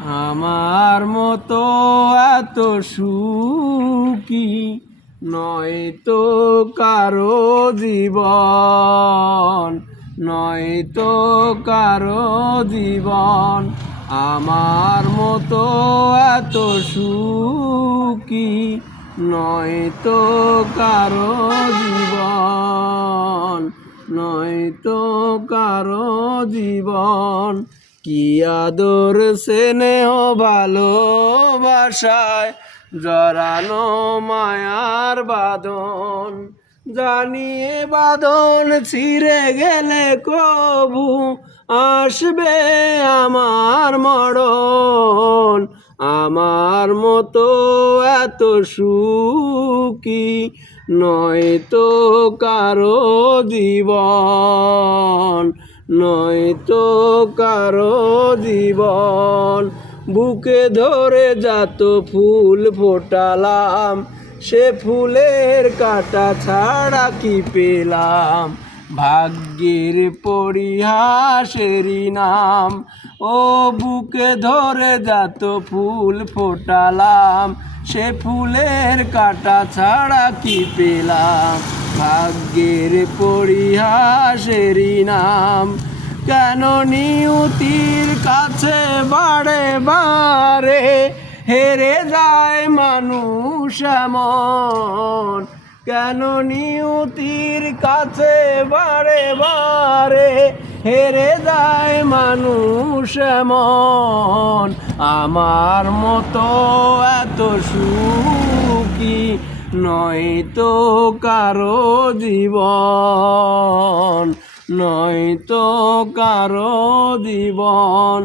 আমার মতো এত সুখী নয়তো কারো জীবন, নয়তো কারো জীবন। আমার মতো এত সুখী নয়তো কারো জীবন, নয়তো কারো জীবন। কি আদর স্নেহ ভালোবাসায় জড়ানো মায়ার বাঁধন, জানিয়ে বাঁধন ছিঁড়ে গেলে কবু আসবে আমার মরণ। আমার মতো এত সুখী নয়তো কারো জীবন, নয়তো কারো জীবন। বুকে ধরে যত ফুল ফোটালাম, সে ফুলের কাঁটা ছাড়া কি পেলাম? ভাগ্যের পরিহাসেরই নাম। ও বুকে ধরে যত ফুল ফোটালাম, সে ফুলের কাঁটা ছাড়া কি পেলাম? ভাগ্যের পরিহাসেরই নাম। কেন নিয়তির কাছে বারে বারে হেরে যায় মানুষ এমন? কেন নিয়তির কাছে বারে বারে হেরে যায় মানুষ এমন? আমার মতো এত সুখী নয়তো কারো জীবন, নয়তো কারো জীবন।